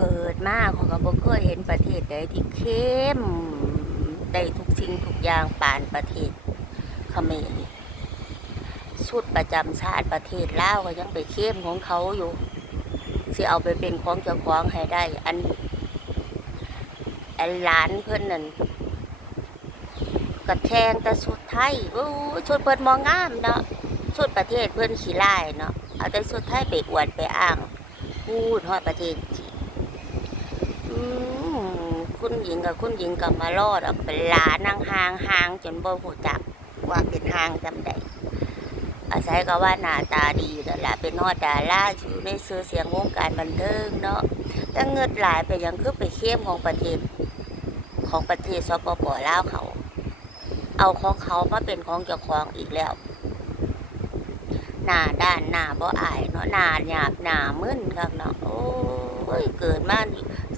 เกิดมาเขาก็บ่เคยเห็นประเทศใดที่เข้มได้ทุกสิ่งทุกอย่างปานประเทศเขมรชุดประจำชาติประเทศลาวก็ยังไปเข้มของเขาอยู่สิเอาไปเป็นของเจ้าของให้ได้ อันอันหลานเพิ่อนนั่นกระแทงแต่ชุดไทยโอ้ชุดเพิ่นมองงามเนาะชุดประเทศเพิ่อนขี้ร้ายเนาะเอาแต่ชุดไทยไปอวดไปอ้างพูดฮอดประเทศจี คุณหญิงกับคุณหญิงกับมารอดเป็นหลานนางหางหางจนบ่หูจักว่าเป็นหางจำได้อาศัยก็ว่าหน้าตาดีแล้วล่ะเป็นฮอดดาราอยู่ในชื่อเสียงวงการบันเทิงเนาะแต่เงิดหลายไปยังคือไปเข้มของประเทศ ของประเทศสปปลาวเขา เอาของเขามาเป็นของเจ้าของอีกแล้วหน้าด้านหน้าบ่อายเนาะหน้าหยาบหน้ามึนครับเนาะโอ้ ยเกิดมา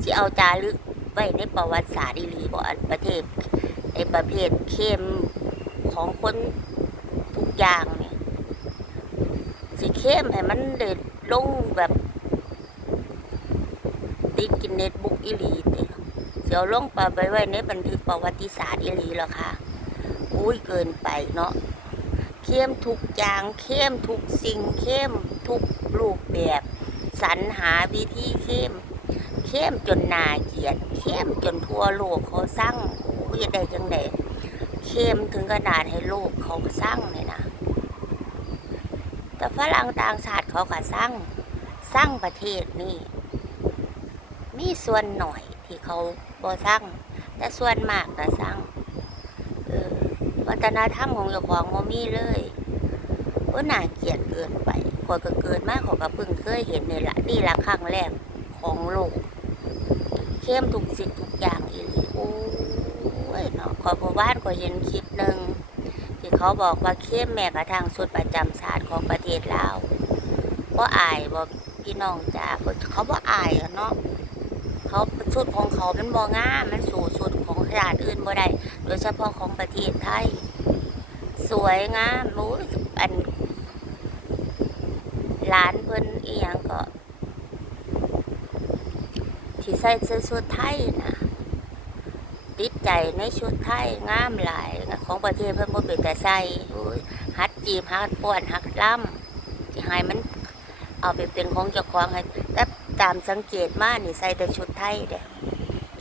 สิเอาจารึกไว้ในประวัติศาสตร์อีหลีบ่อันประเทศไอ้ประเภทเข้มของคนทุกอย่างเนี่ยสิเข้มให้มันเด็ดลงแบบติดกินเน็ตบุ๊กอีหลีเสียวลงไปไปไว้ในบันทึกประวัติศาสตร์อีหลีหรอคะอุ้ยเกินไปเนาะเข้มทุกอย่างเข้มทุกสิ่งเข้มทุกรูปแบบ สรรหาวิธีเข้ม เข้มจนนาเกลียด เข้มจนทั่วโลกเขาสร้างโอ้ยได้จังไดเข้มถึงขนาดให้โลกเขาสร้างเลยนะแต่ฝรั่งต่างชาติเขาก็สร้างสร้างประเทศนี่มีส่วนหน่อยที่เขาบ่สร้างแต่ส่วนมากก็สร้างวัฒนธรรมของเจ้าของบ่มีเลยว่าน่าเกลียดเกินไป อยก็เกินมากขอยก็เพิ่งเคยเห็นนี่ละนี่ละครั้งแรกของโลกเข้มทุกสิ่งทุกอย่างอีหลีโอ้ยเนาะขอยพอบ้านขอยเห็นคลิปหนึ่งที่เขาบอกว่าเข้มแม้กระทั่งสุดประจำชาสติของประเทศลาวบ่อายบ่พี่น้องจ้าเขาบ่อายเนาะเขาชุดของเขามันบ่งามมันสู่ชุดของชาติอื่นบ่ได้โดยเฉพาะของประเทศไทย สวยงามรู้อัน ร้านเพิ่นอีหยังก็ที่ใส่เสื้อชุดไทยนะติดใจในชุดไทยงามหลาย ของประเทศเพิ่นบ่เป็นแต่ใส่ฮัดจีบฮัดป้อนฮัดล่ำที่ให้มันเอาไปเป็นของเจ้าของให้แต่ตามสังเกตมานี่ใส่แต่ชุดไทยเด้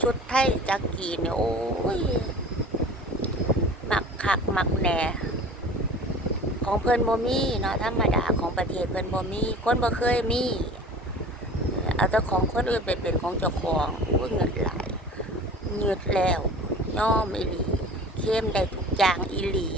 ชุดไทยจักกีเนี่ยโอ้ยมักคักมักแหน่ ของเพิ่นบ่มีเนาะธรรมดาของประเทศเพิ่นบ่มี คนบ่เคยมีเอาแต่ของคนอื่นไปเป็นของเจ้าของพึ่ยเงินหลายเงือแล้วย่อมอีหลีเข้มได้ทุกอย่างอีหลี